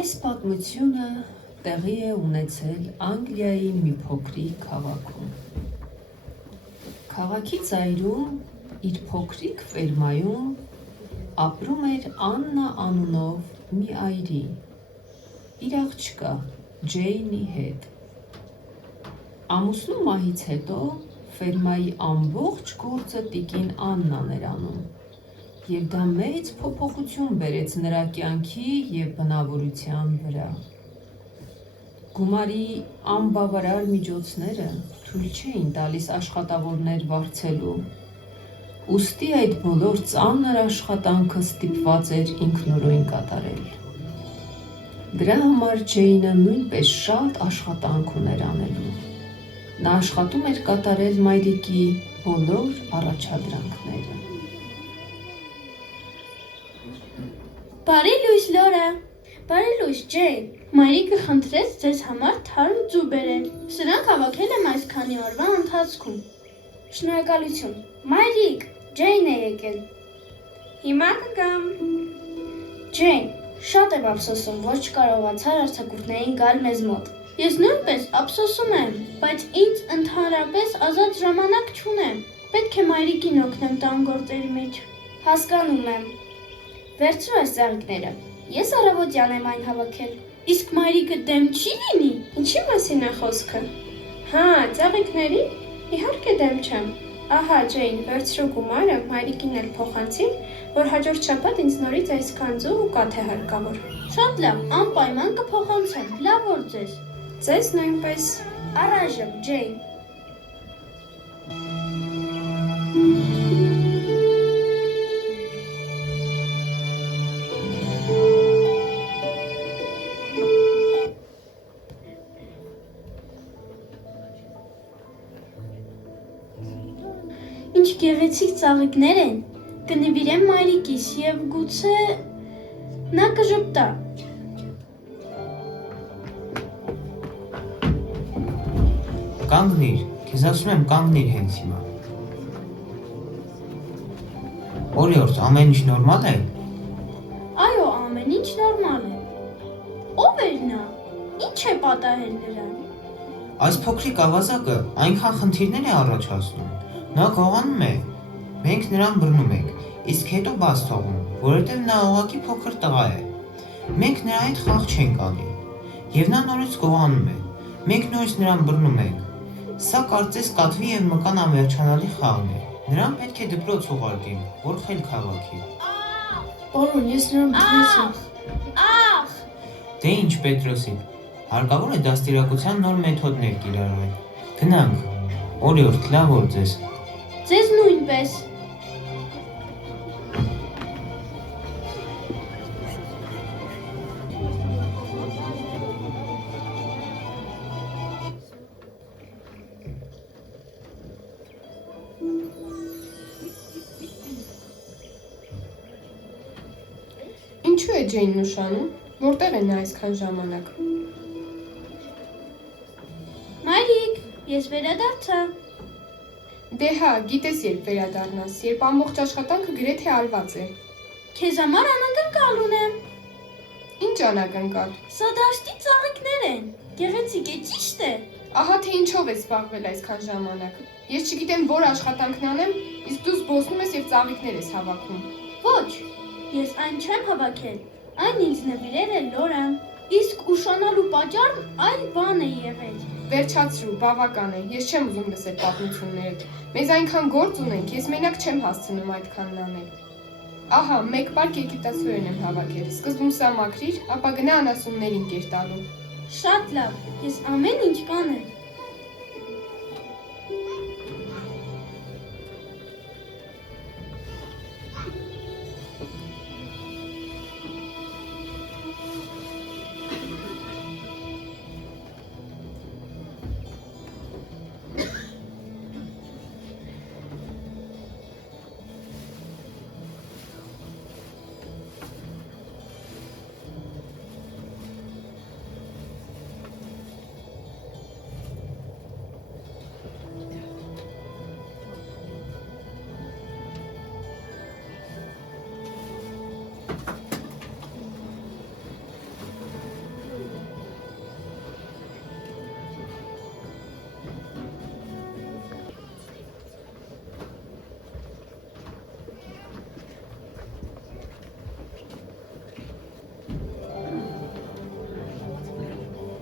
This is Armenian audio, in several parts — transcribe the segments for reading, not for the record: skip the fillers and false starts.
Այս պատմությունը տեղի է ունեցել Անգլիայի մի փոքրիկ քաղաքում։ Քաղաքի ծայրում իր փոքրիկ ֆերմայում ապրում էր Աննա անունով մի այրի, իր աղջկա Ջեյնի հետ։ Ամուսնու մահից հետո ֆերմայի ամբողջ գործը տիկին Աննան էր անում, և դա մեծ փոփոխություն բերեց նրա կյանքի և բնավորության վրա։ Գումարի անբավարար միջոցները թույլ չէին տալիս աշխատավորներ վարձելու, ուստի այդ բոլոր ծանր աշխատանքը ստիպված էր ինքնուրույն կատարել։ Դրա համար Ջեյնը նույնպես շատ աշխատանք ուներ անելու։ Նա աշխատում էր կատարել մայրիկի բոլոր առաջադրանքները։ Բարի լույս, Լորա։ Բարի լույս, Ջեյն։ Մայրիկը խնդրեց ձեզ համար թարմ ձու բերել։ Սրանք հավաքել եմ այսքանի օրվա ընթացքում։ Շնորհակալություն։ Մայրիկ, Ջեյն է եկել։ Հիմա կգամ։ Ջեյն, շատ եմ ափսոսում, որ չկարողացար արձակուրդներին գալ մեզ մոտ։ Ես նույնպես ափսոսում եմ, բայց ինձ ընդհանրապես ազատ ժամանակ չունեմ։ Պետք է մայրիկին օգնեմ տան գործերի մեջ։ Հասկանում եմ։ Վերցրու այս ծաղիկները, ես առավոտյան եմ այն հավաքել։ Իսկ մայրիկը դեմ չի լինի։ Ինչի մասին է խոսքը։ Հա, ծաղիկների։ Իհարկե դեմ չեմ։ Ահա, Ջեյն, վերցրու գումարը, մայրիկին էլ փոխանցի, որ հաջորդ շաբաթ ինձ նորից այսքան ձու ու կաթ է հարկավոր։ Շատ լավ, անպայման կփոխանցեմ։ Լավ օր ձեզ։ Ձեզ նույնպես։ Առայժմ, Ջեյն։ Ինչ գեղեցիկ ծաղիկներ են, կնվիրեմ մայրիկիս և գուցե նա կժպտա։ Կանգնիր, քեզ ասում եմ կանգնիր հենց հիմա։ Օրիորդ, ամեն ինչ նորմալ է։ Այո, ամեն ինչ նորմալ է։ Ո՞վ էր նա։ Ինչ է պատահել նրան։ Այս փոքրիկ ավազակը այնքան խնդիրներ է առաջացնում։ Նա գողանում է, մենք նրան բռնում ենք, իսկ հետո բաց թողում, որովհետև նա ուղղակի փոքր տղա է։ Մենք նրա հետ խաղ չենք անի, և նա նորից գողանում է, մենք նորից նրան բռնում ենք։ Սա կարծես կատվի և մկան անվերջանալի խաղն է։ Նրան պետք է դպրոց ուղարկենք, որ խելք հավաքի։ Պարոն, ես նրան բռնեցի։ Ախ։ Դե ինչ, Պետրոսի, հարկավոր է դաստիարակության նոր մեթոդներ կիրառել։ Գնանք, օրիորդ, լավ օր ձեզ։ Ձեզ նույնպես։ Ինչու է Ջեյնն ուշանում, որտեղ է նա այսքան ժամանակ։ Մայրիկ, ես վերադարձա։ Դե հա, գիտես երբ վերադառնաս, երբ ամբողջ աշխատանքը գրեթե արված է։ Քեզ համար անակնկալ ունեմ։ Ինչ անակնկալ։ Սա դաշտի ծաղիկներ են։ Գեղեցիկ է, ճիշտ է։ Ահա թե ինչով ես զբաղվել այսքան ժամանակ։ Ես չգիտեմ որ աշխատանքն անեմ, իսկ դու զբոսնում ես և ծաղիկներ ես հավաքում։ Ոչ, ես այն չեմ հավաքել, այն ինձ նվիրել է Լորան, իսկ ուշանալու պատճառն այլ բան է եղել։ Վերջացրու, բավական է, ես չեմ ուզում լսել պատմություններդ։ Մեզ այնքան գործ ունենք, ես մենակ չեմ հասցնում այդքանն անել։ Ահա, մեկ պարկ եգիպտացորեն եմ հավաքել, սկզբում սա մաքրիր, ապա գնա անասուններին կեր տալու։ Շատ լավ, ես ամեն ինչ կանեմ։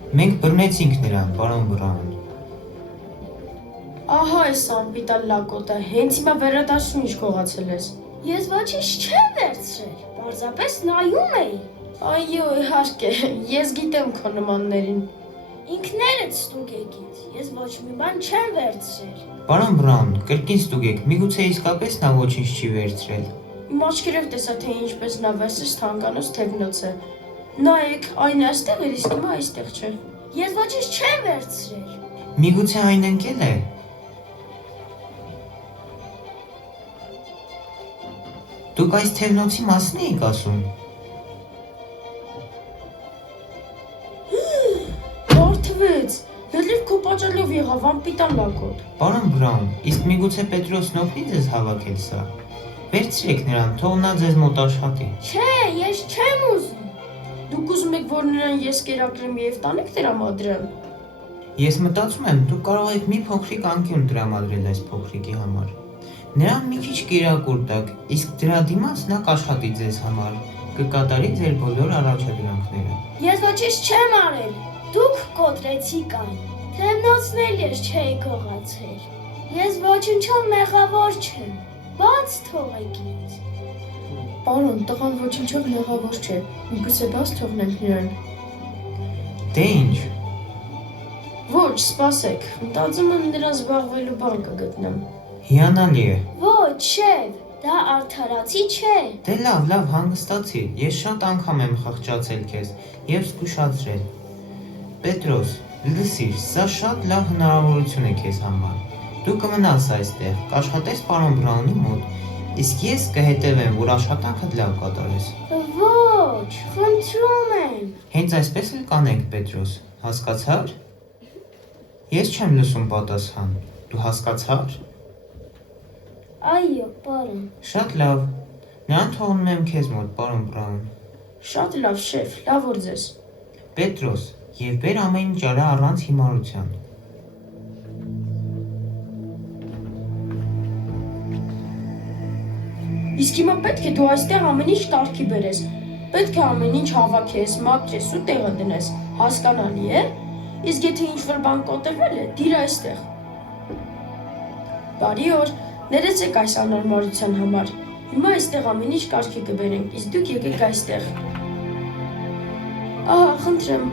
Մենք բռնեցինք նրան, պարոն Բրաուն։ Ահա այս անպիտան լակոտը, հենց հիմա վերադասում ինչ կողացել ես։ Ես ոչինչ չեմ վերցրել, պարզապես նայում էի։ Այո, իհարկե, ես գիտեմ քո նմաններին։ Ինքներդ ստուգեք ինձ, ես ոչ մի բան չեմ վերցրել։ Պարոն Բրաուն, կրկին ստուգեք, միգուցե իսկապես նա ոչինչ չի վերցրել։ Իմ աչքերով տեսա, թե ինչպես նա վերցրեց թանկանոց թևնոցը։ Նայեք, այն այստեղ էր, իսկ հիմա այստեղ չէ։ Ես ոչինչ չեմ վերցրել։ Միգուցե այն ընկել է։ Դուք այս թևնոցի մասն էիք ասում։ Բարդվեց։ Լրիվ քո պատճառով եղավ անպիտան լակոտ։ Պարոն Բրաուն, իսկ միգուցե Պետրոսն օգնի ձեզ հավաքել սա։ Վերցրեք նրան, թող նա ձեզ մոտ աշխատի։ Չէ, ես չեմ ուզում։ Դուք ուզում եք, որ նրան ես կերակրեմ եւ տանեք տրամադրեմ։ Ես մտածում եմ, դուք կարող եք մի փոքրիկ անկյուն տրամադրել այս փոքրիկի համար։ Նրան մի քիչ կերակուր տակ, իսկ դրա դիմաց նա կաշխատի ձեզ համար, կկատարի ձեր բոլոր առաջադրանքները։ Ես ոչինչ չեմ արել։ Դուք կոտրեցիք այն։ Թևնոցն էլ ես չէի կողացել։ Ես ոչնչով մեղավոր չեմ։ Բաց թողեք ինձ։ Պարոն, տղան ոչինչով մեղավոր չէ։ Միգուցե բաց թողնենք նրան։ Դե ինչ։ Ոչ, սպասեք, մտածում եմ նրան զբաղվելու բան կգտնեմ։ Հիանալի է։ Ոչ, շեվ, դա արդարացի չէ։ Դե լավ, հանգստացիր։ Ես շատ անգամ եմ խղճացել քեզ եւ զգուշացրել։ Պետրոս, լսիր, սա շատ լավ հնարավորություն է քեզ համար։ Դու կմնաս այստեղ, կաշխատես պարոն Բրաունի մոտ, իսկ ես կհետևեմ, որ աշխատանքդ լավ կատարես։ Ոչ, խնդրում եմ։ Հենց այսպես էլ կանենք, Պետրոս, հասկացա՞ր։ Ես չեմ լսում պատասխան։ Դու հասկացա՞ր։ Այո, պարոն։ Շատ լավ։ Նրան թողնում եմ քեզ մոտ, պարոն Բրաուն։ Շատ լավ, շեֆ, լավ որ ձեզ։ Պետրոս, եւ բեր ամեն ինչ արա առանց հիմարության։ Իսկ հիմա պետք է դու այստեղ ամեն ինչ կարգի բերես։ Պետք է ամեն ինչ հավաքես, մաքրես ու տեղը դնես։ Հասկանալի է։ Իսկ եթե ինչ-որ բան կոտրվել է, դիր այստեղ։ Բարի օր, ներեցեք այս անորմարության համար։ Հիմա այստեղ ամեն ինչ կարգի կբերենք, իսկ դուք եկեք այստեղ։ Ահա, խնդրեմ։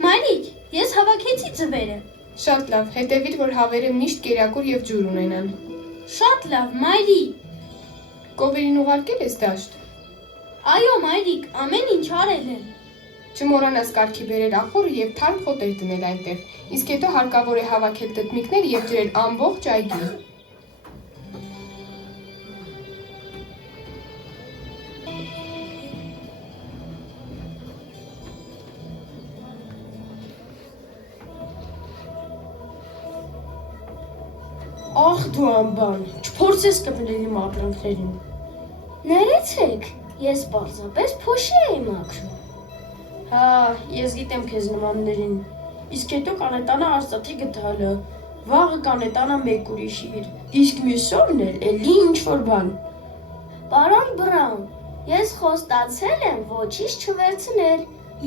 Մայրիկ, ես հավաքեցի ձվերը։ Շատ լավ, հետևիր, որ հավերը միշտ կերակուր եւ ջուր ունենան։ Շատ լավ, մայրիկ։ Կովերին ուղարկել ես դաշտ։ Այո, մայրիկ, ամեն ինչ արել եմ։ Չմոռանաս կարգի բերել ախորը եւ թարմ խոտեր դնել այնտեղ։ Իսկ հետո հարկավոր է հավաքել տտմիկներ եւ ջրել ամբողջ այգին։ Ախ դու անբան, չփորձես կպնել իմ ապրանքներին։ Ներեցեք, ես պարզապես փոշի էի մաքրում։ Հա, ես գիտեմ քեզ նմաններին։ Իսկ հետո կանետանա արծաթի գդալը, վաղը կանետանա մեկ ուրիշի, իսկ մյուս օրն էլ էլի ինչ-որ բան։ Պարոն Բրաուն, ես խոստացել եմ ոչինչ չվերցնել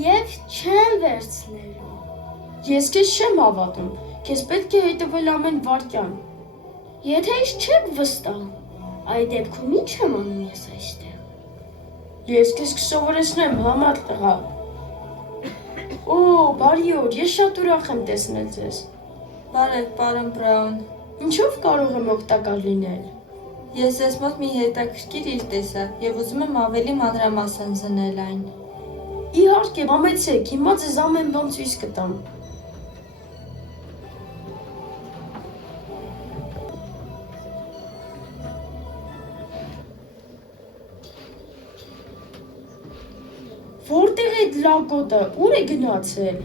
եւ չեմ վերցնելու։ Ես քեզ չեմ հավատում, քեզ պետք է հետևել ամեն վարքյան։ Եթե ինձ չեք վստահում, այդ դեպքում ինչ եմ անում ես այստեղ։ Ես քեզ կսովորեցնեմ, համառ տղա։ Օ, բարի օր, ես շատ ուրախ եմ տեսնել ձեզ։ Բարև, պարոն Բրաուն։ Ինչով կարող եմ օգտակար լինել։ Ես ես մոտ մի հետաքրքիր իր տեսա եւ ուզում եմ ավելի մանրամասն զնել այն։ Իհարկե, համեցեք, հիմա ձեզ ամեն բան ցույց կտամ։ Որտեղ է այդ լակոտը, ուր է գնացել։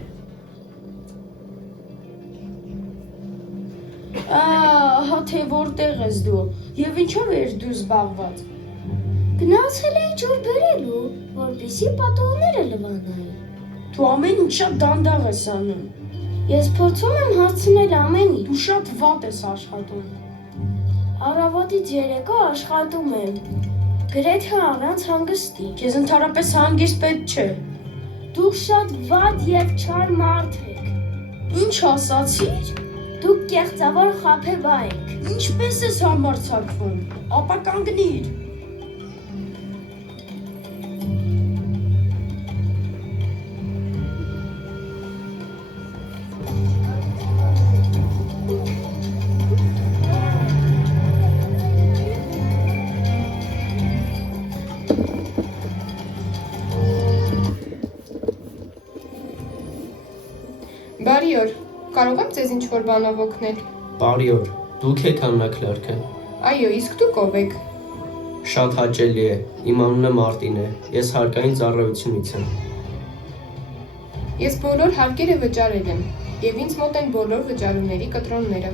Ահա թե որտեղ ես դու, եւ ինչով ես դու զբաղված։ Գնացել էի ջուր բերելու, որպեսզի պատողները լվանայի։ Դու ամեն ինչ շատ դանդաղ ես անում։ Ես փորձում եմ հարցնել ամեն ինչ։ Դու շատ վատ ես աշխատում։ Առավոտից երեկո աշխատում եմ, գրեթե առանց հանգստի։ Քեզ ընդհանրապես հանգիստ պետք չէ։ Դուք շատ վատ եւ չար մարդ եք։ Ինչ ասացիր։ Դուք կեղծավոր խաբեբա եք։ Ինչպես ես համարձակվում։ Ապա կանգնիր։ Բարի օր, կարող եմ ձեզ ինչ-որ բանով օգնել։ Բարի օր, դուք եք Աննա Քլարքը։ Այո, իսկ դուք ով եք։ Շատ հաճելի է, իմ անունը Մարտին է, ես հարկային ծառայությունից եմ։ Ես բոլոր հարկերը վճարել եմ, եւ ինձ մոտ են բոլոր վճարումների կտրոնները։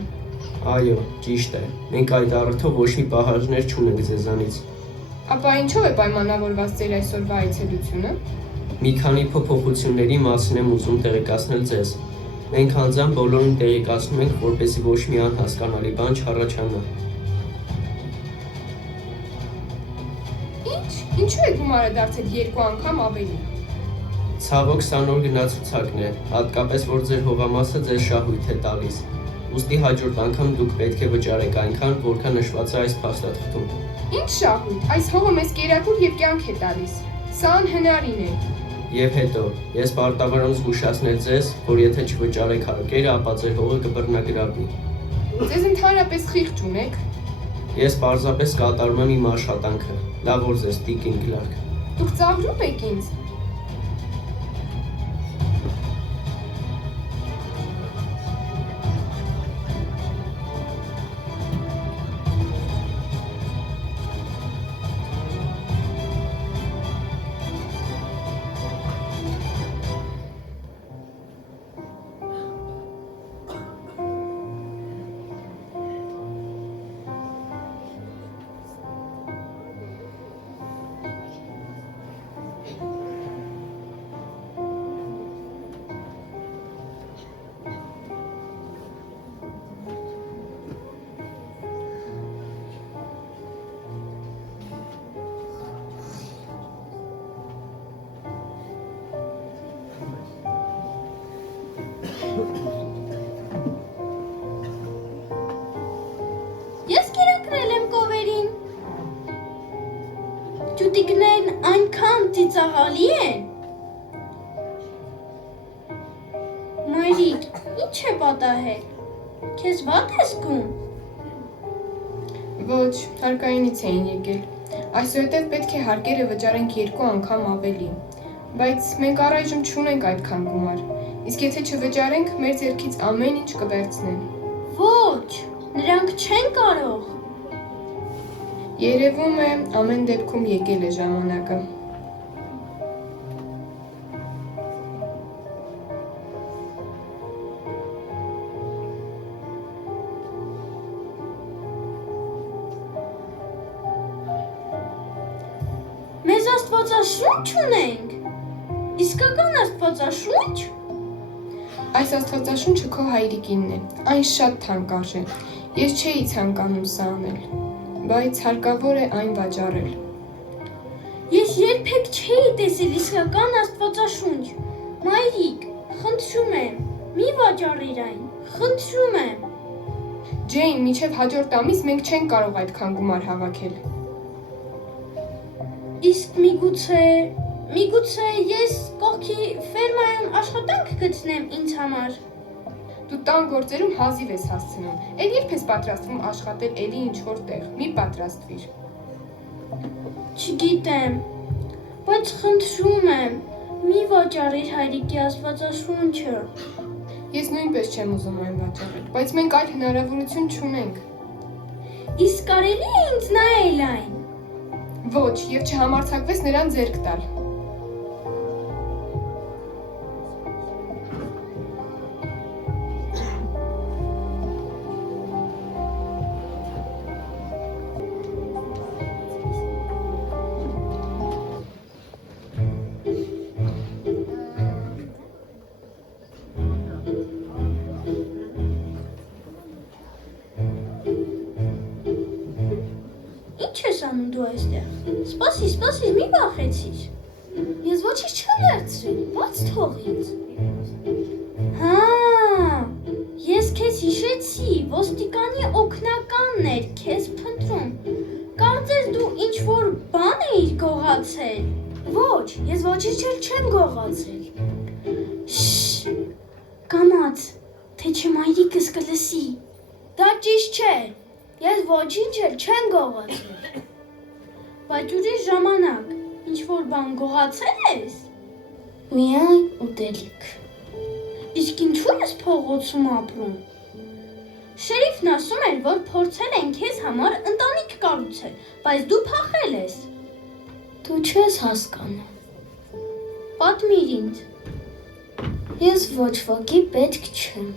Այո, ճիշտ է, մենք այդ առիթով ոչ մի պահանջներ չունենք ձեզանից։ Ապա ինչով է պայմանավորված ձեր այսօրվա այցելությունը։ Մի քանի փոփոխությունների մասին եմ ուզում տեղեկացնել ձեզ։ Մենք անձամբ բոլորին տեղեկացնում ենք, որպեսզի ոչ մի անհասկանալի բան չառաջանա։ Ինչու է գումարը դարձել 2 անգամ ավելի։ Ցավոք սա նոր գնացուցակն է, հատկապես որ ձեր հողամասը ձեր շահույթ է տալիս։ Ուստի հաջորդ անգամ դուք պետք է վճարեք այնքան, որքան նշված է այս փաստաթղթում։ Ինչ շահույթ, այս հողը մեզ կերակուր եւ կյանք է տալիս։ Սա անհնարին է։ Եվ հետո, ես պարտավոր եմ զգուշացնել ձեզ, որ եթե չվճարեք հարկերը, ապա ձեր հողը կբռնագրավվի։ Ձեզ ընդհանրապես խիղճ ունեք։ Ես պարզապես կատարում եմ իմ աշխատանքը։ Լավ օր ձեզ, Տիկին Կլարկ։ Դուք ծաղրում եք ինձ։ Ես կերակրել եմ կովերին։ Ճուտիկներն այնքան ծիծաղալի են։ Մայրիկ, ինչ է պատահել։ Քեզ վատ ես զգում։ Ոչ, հարկայինից էին եկել։ Այսուհետև պետք է հարկերը վճարենք 2 անգամ ավելի։ Բայց մենք առայժմ չունենք այդքան գումար։ Իսկ եթե չվճարենք, մեր ձեռքից ամեն ինչ կվերցնեն։ Ոչ, նրանք չեն կարող։ Երևում է, ամեն դեպքում եկել է ժամանակը։ Մեզ աստվածաշունչ ունենք։ Իսկական աստվածաշունչ։ Այս աստվածաշունչը քո հայրիկինն է, այն շատ թանկ արժե։ Ես չէի ցանկանում սա անել, բայց հարկավոր է այն վաճառել։ Ես երբեք չէի տեսել իսկական աստվածաշունչ։ Մայրիկ, խնդրում եմ, մի վաճառիր այն, խնդրում եմ։ Ջեյն, մինչև հաջորդ ամիս մենք չենք կարող այդքան գումար հավաքել։ Իսկ միգուցե ես կողքի ֆերմայում աշխատանք գտնեմ ինձ համար։ Դու տան գործերում հազիվ ես հասցնում։ Էլ երբ ես պատրաստվում աշխատել էլի ինչ-որ տեղ, մի պատրաստվիր։ Չգիտեմ, բայց խնդրում եմ, մի վաճառիր հայրիկի աստվածաշունչը։ Ես նույնպես չեմ ուզում այն վաճառել, բայց մենք այլ հնարավորություն չունենք։ Իսկ կարելի է ինձ նայել այն։ Ոչ, եւ չհամարձակվես նրան ձեռք տալ։ անում դու այստեղ։ Սպասի, մի վախեցիր։ Ես ոչինչ չեմ լրացրել, բաց թող ինձ։ Հա, ես քեզ հիշեցի, ոստիկանի օգնականն էր, քեզ փնտրում։ Կարծես դու ինչ-որ բան էիր գողացել։ Ոչ, ես ոչինչ չեմ գողացել։ Կամաց, թե չէ մայրիկս կլսի։ Դա ճիշտ չէ, ես ոչինչ չեմ գողացել։ Բայց ուրիշ ժամանակ, ինչ-որ բան գողացել ես։ Միայն ուտելիք։ Իսկ ինչու ես փողոցում ապրում։ Շերիֆն ասում էր, որ փորձել են քեզ համար ընտանիք կառուցել, բայց դու փախել ես։ Դու չես հասկանում։ Պատմիր ինձ։ Ես ոչ ոքի պետք չեմ։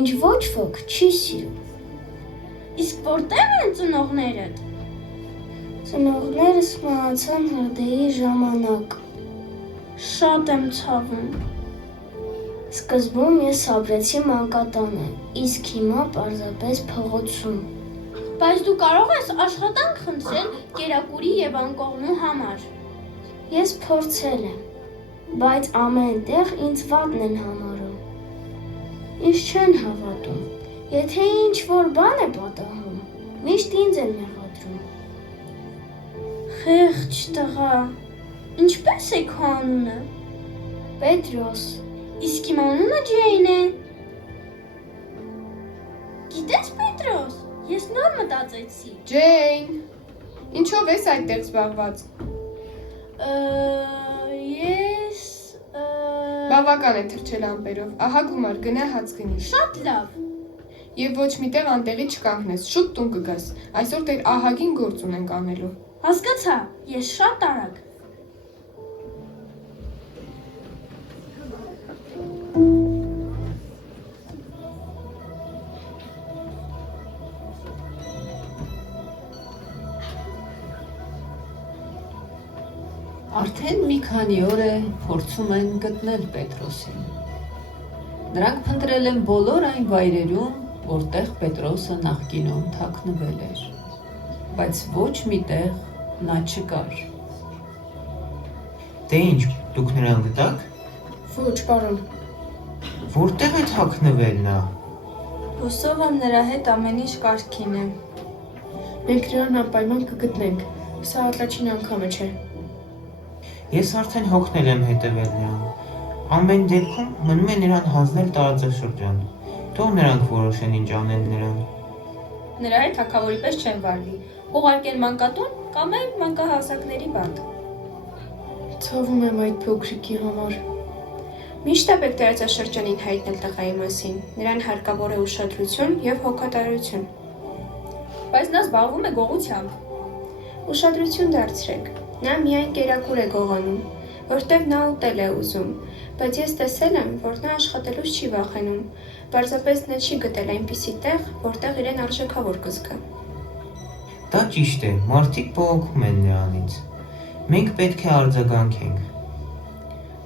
Ինչ ոչ ոք չի սիրում։ Իսկ որտեղ են ծնողներդ։ Ծնողներս մահացան հրդեհի ժամանակ։ Շատ եմ ցավում։ Սկզբում ես ապրեցի մանկատանը, իսկ հիմա պարզապես փողոցում։ Բայց դու կարող ես աշխատանք խնդրել կերակուրի եւ անկողնու համար։ Ես փորձել եմ, բայց ամեն տեղ ինձ վատն են համարում։ Ինձ չեն հավատում։ Եթե ինչ-որ բան է պատահում, միշտ ինձ են մեղադրում։ Խեղճ տղա, ինչպես է քո անունը։ Պետրոս։ Իսկ իմ անունը Ջեյն է։ Գիտես Պետրոս, ես նոր մտածեցի։ Ջեյն, ինչով ես այդտեղ զբաղված։ Ես Բավական է թրջել ամպերով, ահա գումար, գնա հաց գնի։ շատ լավ։ Եվ ոչ միտեղ անտեղի չկանգնես, շուտ տուն կգաս, այսօր դեր ահագին գործ ունենք անելու։ Հասկացա, ես շատ արագ։ Արդեն մի քանի օր է փորձում են գտնել Պետրոսին։ Նրանք փնտրել են բոլոր այն վայրերում, որտեղ Պետրոսը նախկինում թաքնվել էր, բայց ոչ մի տեղ նա չկար։ Դե ինչ, դուք նրան գտաք։ Ոչ, պարոն։ Որտեղ է թաքնվել նա։ Հուսով եմ նրա հետ ամեն ինչ կարգին է։ Մենք նրան անպայման կգտնենք, սա առաջին անգամը չէ։ Ես արդեն հոգնել եմ հետևել նրան։ Ամեն դեպքում մնում է նրան հանձնել տարածաշրջան։ Թող նրանք որոշեն ինչ անեն նրան։ Նրա հետ թագավորի պես չեն վարվի։ Ուղարկեն մանկատուն կամ էլ մանկահասակների բանտ։ Ցավում եմ այդ փոքրիկի համար։ Միշտ է պետք տարածաշրջանին հայտնել տղայի մասին, նրան հարկավոր է ուշադրություն եւ հոգատարություն։ Բայց նա զբաղվում է գողությամբ։ Ուշադրություն դարձրեք, նա միայն կերակուր է գողանում, որտեվ նա ուտել է ուզում, բայց ես տեսել եմ, որ նա աշխատելուց չի վախենում, պարզապես նա չի գտել այնպիսի տեղ, որտեղ իրեն արժեքավոր կզգա։ Դա ճիշտ է, մարդիկ բողոքում են նրանից։ Մենք պետք է արձագանքենք։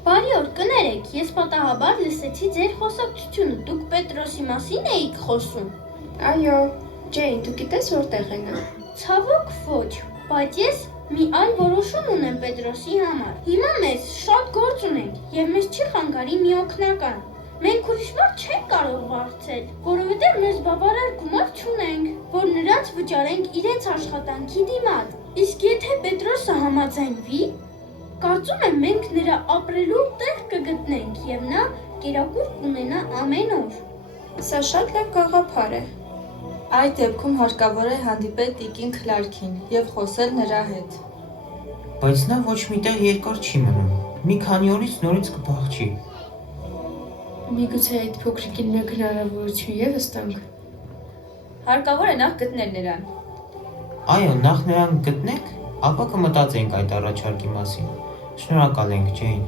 Բարի օր, կներեք, ես պատահաբար լսեցի ձեր խոսակցությունը, դուք Պետրոսի մասին էիք խոսում։ Այո, Ջեյն, դու գիտես որտեղ է նա։ Ցավոք ոչ, բայց ես մի այլ որոշում ունեմ Պետրոսի համար։ Հիմա մեզ շատ գործ ունենք եւ մեզ չի խանգարի մի օգնական։ Մենք ուրիշ բան չենք կարող վարձել, որովհետեւ մեզ բավարար գումար չունենք, որ նրանց վճարենք իրենց աշխատանքի դիմաց։ Իսկ եթե Պետրոսը համաձայնվի, կարծում եմ մենք նրա ապրելու տեղ կգտնենք եւ նա կերակուր կունենա ամեն օր։ Սա շատ լավ գաղափար է։ Այդ դեպքում հարկավոր է հանդիպել տիկին Քլարքին եւ խոսել նրա հետ։ Բայց նա ոչ միտեղ երկար չի մնում։ Մի քանի օրից նորից կփախչի։ Միգուցե այդ փոքրիկին մեկ հնարավորություն եւս տանք։ Հարկավոր է նախ գտնել նրան։ Այո, նախ նրան գտնենք, ապա կմտածենք այդ առաջարկի մասին։ Շնորհակալ ենք, Ջեյն։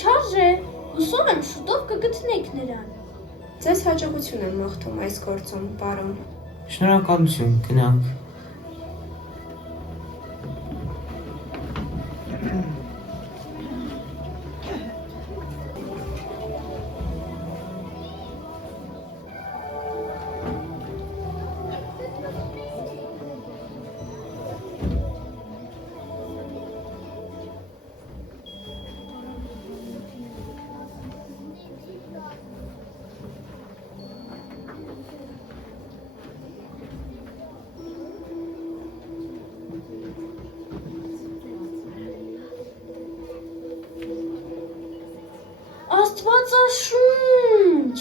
Չարժե, հուսով եմ շուտով կգտնեք նրան։ Ձեզ հաջողություն եմ մաղթում այս գործում, պարոն։ Շնորհակալություն, գնանք։ Աստվածաշունչ։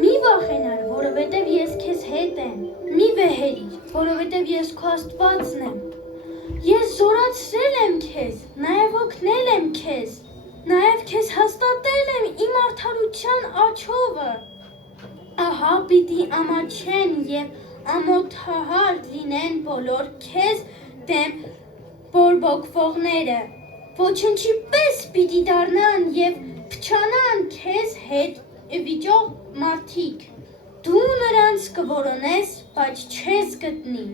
Մի վախենար, որովհետև ես քեզ հետ եմ։ Մի վեհերիր, որովհետև ես քո Աստվածն եմ։ Ես զորացրել եմ քեզ, նաև օգնել եմ քեզ, նաև քեզ հաստատել եմ իմ արդարության աջովը։ Ահա պիտի ամաչեն և ամոթահար լինեն բոլոր քեզ դեմ բորբոքվողները, ոչնչի պես պիտի դառնան և փչանան քեզ հետ վիճող մարդիկ։ Դու նրանց կորոնես, բայց չես գտնի։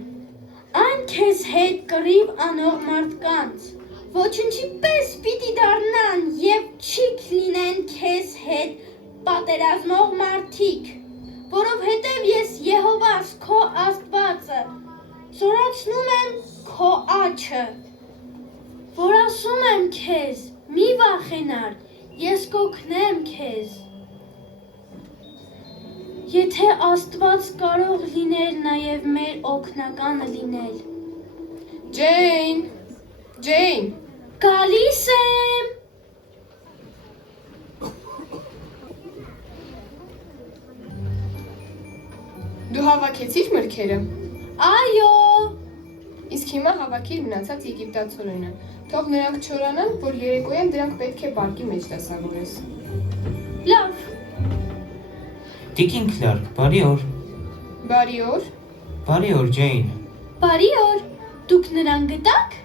Այն քեզ հետ կռիվ անող մարդկանց, ոչնչի պես պիտի դառնան և չիք լինեն քեզ հետ պատերազմող մարդիկ, որովհետև ես Եհովաս քո Աստվածը, զորացնում եմ քո աչը, որ ասում եմ քեզ, մի վախենար, ես կօգնեմ քեզ։ Եթե Աստված կարող լիներ նաև մեր օգնականը լինել։ Ջեյն, Գալիս եմ։ դու հավաքեցիր մրգերը։ Այո։ Իսկ հիմա հավաքիր մնացած եգիպտացորենը։ Թող նրանք չորանան, որ երեկոյան դրանք պետք է բարկի մեջ դասավորես։ Լավ։ Տիկին Քլարկ, բարի օր։ Բարի օր։ Բարի օր, Ջեյն։ Բարի օր։ Դուք նրան գտաք։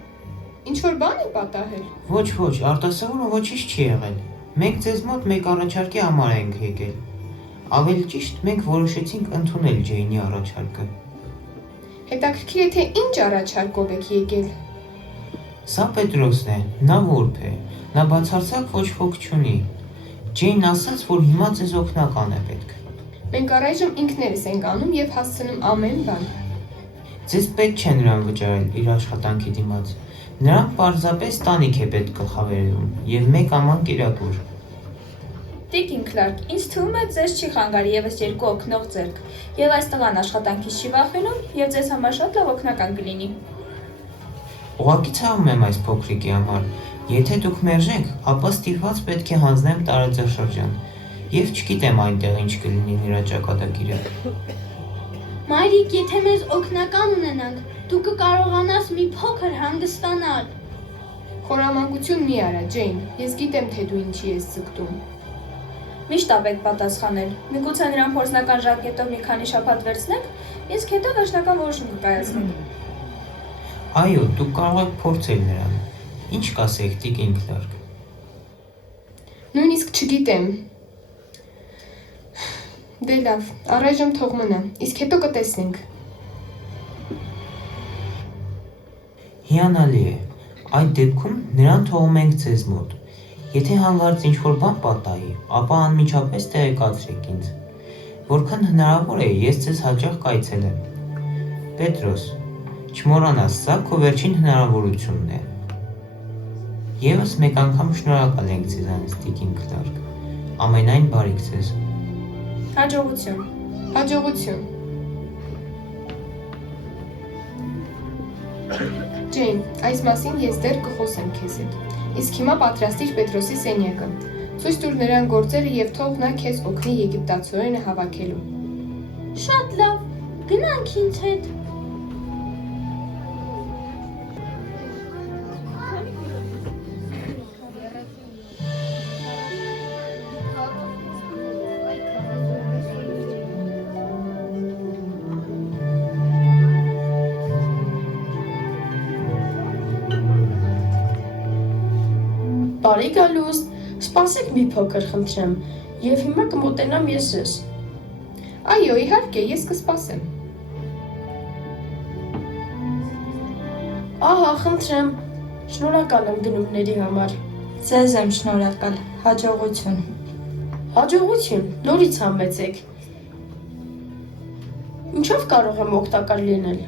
Ինչ որ բան է պատահել։ Ոչ, արտասովորը ոչինչ չի եղել։ Մենք ձեզ մոտ մեկ առաջարկի համար ենք եկել։ Ավելի ճիշտ, մենք որոշեցինք ընդունել Ջեյնի առաջարկը։ Հետաքրքիր է, թե ինչ առաջարկով եք եկել։ Սա Պետրոսն է, նա որբ է, նա բացարձակ ոչ ոք չունի։ Ջեյնն ասաց, որ հիմա ձեզ օգնական է պետք։ Մենք առայժմ ինքներս ենք անում և հասցնում ամեն բան։ Ձեզ պետք չէ նրան վճարել իր աշխատանքի դիմաց։ Նրան պարզապես տանիք է պետք գլխավերևում և մեկ աման կերակուր։ Տիկին Քլարկ, ինձ թվում է ձեզ չի խանգարի ևս երկու օգնող ձեռք, եւ այս տղան աշխատանքից չի վախենում եւ ձեզ համար շատ լավ օգնական կլինի։ Ուղղակի ցավում եմ այս փոքրիկի համար։ Եթե դուք մերժեք, ապա ստիպված պետք է հանձնեմ տարածաշրջան եւ չգիտեմ այնտեղ ինչ կլինի նրա ճակատագիրը։ Մայրիկ, եթե մեզ օգնական ունենանք, դու կկարողանաս մի փոքր հանգստանալ։ Խորամանկություն մի արա, Ջեյն, ես գիտեմ, թե դու ինչի ես ձգտում։ Միշտ ապեք պատասխանել։ Միգուցե նրան փորձնական ժակետով մի քանի շաբաթ վերցնեք, իսկ հետո վերջնական որոշում կկայացնեք։ Այո, դուք կարող եք փորձել նրան։ Ինչ կասեք, Տիկին Քլարկ։ Նույնիսկ չգիտեմ։ Դե լավ, առայժմ թող մնա, իսկ հետո կտեսնենք։ Հիանալի է։ Այդ դեպքում նրան թողում ենք ձեզ մոտ։ Եթե հանկարծ ինչ-որ բան պատահի, ապա անմիջապես տեղեկացրեք ինձ։ Որքան հնարավոր է, ես ձեզ հաճախ կայցելեմ։ Պետրոս, չմոռանաս, սա քո վերջին հնարավորությունն է։ Եվս մեկ անգամ շնորհակալ ենք ձեզանից, Տիկին Քլարկ։ Ամենայն բարիք ձեզ։ Հաջողություն։ Հաջողություն։ Ջեյն, այս մասին ես դեռ կխոսեմ քեզ հետ։ Իսկ հիմա պատրաստիր Պետրոսի սենյակը։ Ցույց տուր նրան գործերը եւ թող նա քեզ օգնի եգիպտացորենը հավաքելու։ Շատ լավ, գնանք ինձ հետ։ Բարի գալուս, սպասեք մի փոքր խնդրեմ, եւ հիմա կմոտենամ ես ձեզ։ Այո, իհարկե, ես կսպասեմ։ Ահա, խնդրեմ, շնորհակալ եմ գնումների համար։ Ձեզ եմ շնորհակալ։ Հաջողություն։ Հաջողություն, նորից համեցեք։ Ինչով կարող եմ օգտակար լինել։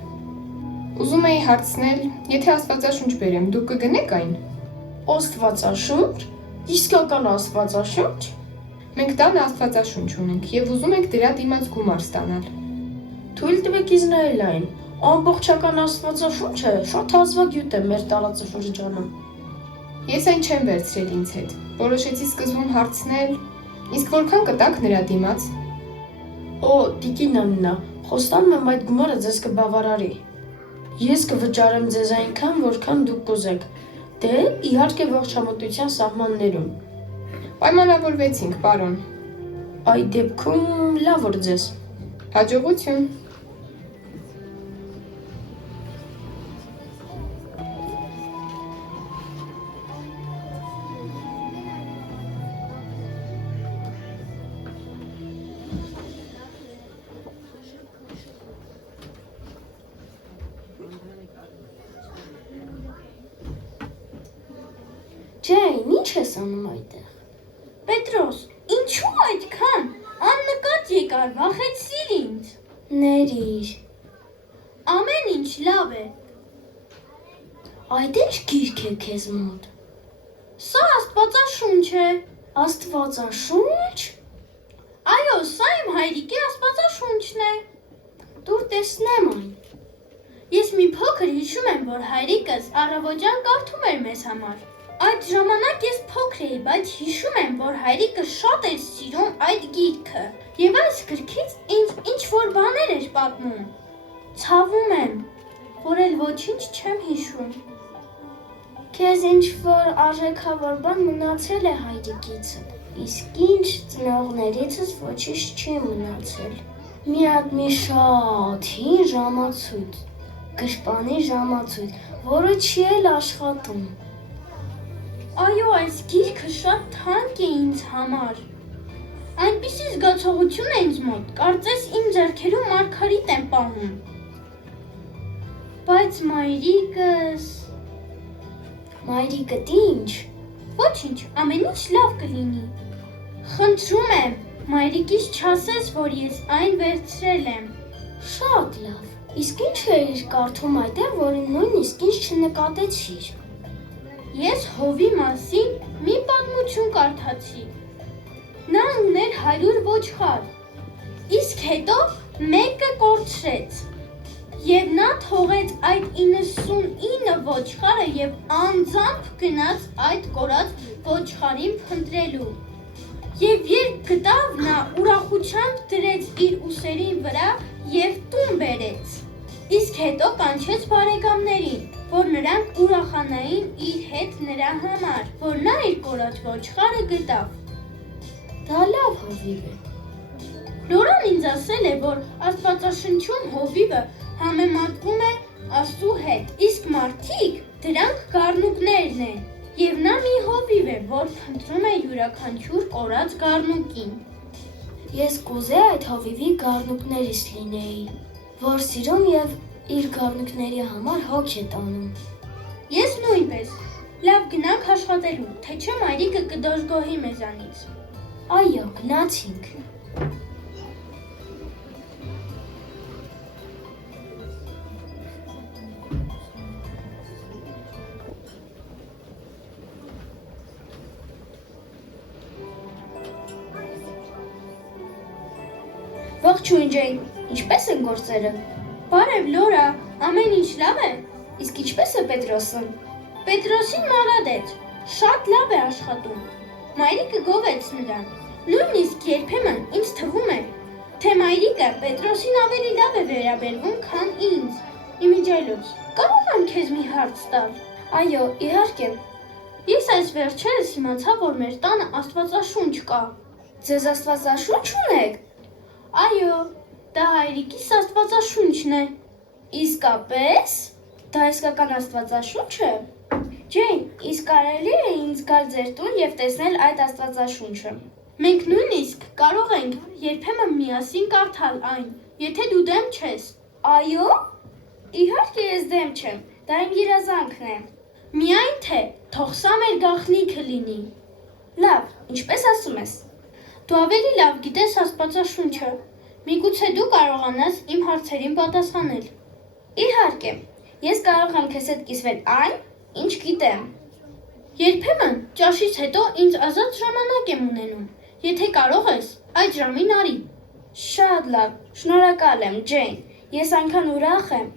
Ուզում էի հարցնել, եթե աստվածաշունչ բերեմ, դուք կգնեք այն։ Աստվածաշունչ, իսկական աստվածաշունչ։ Մենք տանը աստվածաշունչ ունենք եւ ուզում ենք դրա դիմաց գումար ստանալ։ Թույլ տվեք իզնայել այն։ Ամբողջական Աստվածաշունչը շատ հազվագյուտ է մեր տարածաշրջանում։ Ես այն չեմ վերցրել ինձ հետ։ Որոշեցի սկզբում հարցնել, իսկ որքան կտաք նրա դիմաց։ Օ, տիկին Աննա, խոստանում եմ այդ գումարը ձեզ կբավարարի։ Ես կվճարեմ ձեզ այնքան, որքան դուք կուզեք։ Դե, իհարկե ողջամտության սահմաններում։ Պայմանավորվեցինք, պարոն։ Այդ դեպքում լավ որ ձեզ։ Հաջողություն։ Ջեյն, ի՞նչ ես անում այդտեղ։ Պետրոս, ինչու այդքան։ Աննկատ եկար, վախեցիր ինձ։ Ներիր։ Ամեն ինչ լավ է։ Այդ ինչ գիրք է քեզ մոտ։ Սա Աստվածաշունչ է։ Աստվածաշունչ։ Այո, սա իմ հայրիկի Աստվածաշունչն է։ Դուր տեսնեմ այն։ Ես մի փոքր հիշում եմ, որ հայրիկս առավոտյան կարդում էր մեզ համար։ Այդ ժամանակ ես փոքր էի, բայց հիշում եմ, որ հայրիկս շատ էր սիրում այդ գիրքը, եւ այս գրքից ինձ ինչ-որ բաներ էր պատմում։ Ցավում եմ, որ էլ ոչինչ չեմ հիշում։ Քեզ ինչ-որ արժեքավոր բան մնացել է հայրիկիցդ, իսկ ինչ ծնողներիցս ոչինչ չի մնացել։ Մի շատ հին ժամացույց, գրպանի ժամացույց, որը չի էլ աշխատում։ Այո, այս գիրքը շատ թանկ է ինձ համար։ Այնպիսի զգացողություն է ինձ մոտ, կարծես իմ ձեռքերում մարգարիտ եմ պահում։ Բայց մայրիկս… Մայրիկդ ինչ։ Ոչինչ, ամեն ինչ լավ կլինի։ Խնդրում եմ, մայրիկիս չասես, որ ես այն վերցրել եմ։ Շատ լավ։ Իսկ ինչ էիր կարդում այդտեղ, որը նույնիսկ ինձ չնկատեցիր։ Ես հովի մասին մի պատմություն կարդացի։ Նա ուներ 100 ոչխար, իսկ հետո մեկը կորցրեց։ Եվ նա թողեց այդ 99 ոչխարը եւ անձամբ գնաց այդ կորած ոչխարին փնտրելու։ Եվ երբ գտավ, նա ուրախությամբ դրեց իր ուսերի վրա եւ տուն բերեց։ Իսկ հետո կանչեց բարեկամներին, որ նրանք ուրախանային իր հետ նրա համար, որ նա իր կորած ոչխարը գտավ։ Դա լավ հովիվ է։ Լորան ինձ ասել է, որ Աստվածաշնչում հովիվը համեմատվում է Աստծու հետ, իսկ մարդիկ դրանք գառնուկներն են, եւ նա մի հովիվ է, որ փնտրում է յուրաքանչյուր կորած գառնուկին։ Ես կուզեի այդ հովիվի գառնուկներից լինեի, որ սիրում եւ իր գառնուկների համար հոգ է տանում։ Ես նույնպես։ Լավ գնանք աշխատելու, թե չէ մայրիկը կդժգոհի մեզանից։ Այո, գնացինք։ Ողջույն Ջեյն, ինչպե՞ս են գործերը։ Բարև Լորա, ամեն ինչ լավ է։ Իսկ ինչպե՞ս է Պետրոսը։ Պետրոսին մալադեց, շատ լավ է աշխատում։ Մայրիկը գովեց նրան։ Նույնիսկ երբեմն ինձ թվում է, թե մայրիկը Պետրոսին ավելի լավ է վերաբերվում, քան ինձ։ Իմիջիայլոց, կարող եմ քեզ մի հարց տալ։ Այո, իհարկե։ Ես այս վերջերս իմացա, որ մեր տանը Աստվածաշունչ կա։ Ձեզ Աստվածաշունչ ունեք։ Այո, դա հայրիկիս Աստվածաշունչն է։ Իսկապես։ Դա իսկական Աստվածաշունչ է։ Ջեյն, իսկ կարելի է ինձ գալ ձեր տուն եւ տեսնել այդ Աստվածաշունչը։ Մենք նույնիսկ կարող ենք երբեմն միասին կարդալ այն, եթե դու դեմ չես։ Այո։ Իհարկե ես դեմ չեմ։ Դա իմ երազանքն է։ Միայն թե թող սա մեր գաղտնիքը լինի։ Լավ, ինչպես ասում ես։ Դու ավելի լավ գիտես Աստվածաշունչը։ Միգուցե դու կարողանաս իմ հարցերին պատասխանել։ Իհարկե, ես կարող եմ քեզ հետ կիսվել այն, ինչ գիտեմ։ Երբեմն ճաշից հետո ինձ ազատ ժամանակ եմ ունենում։ Եթե կարող ես, այդ ժամին արի։ Շատ լավ, շնորհակալ եմ, Ջեյն։ Ես այնքան ուրախ եմ։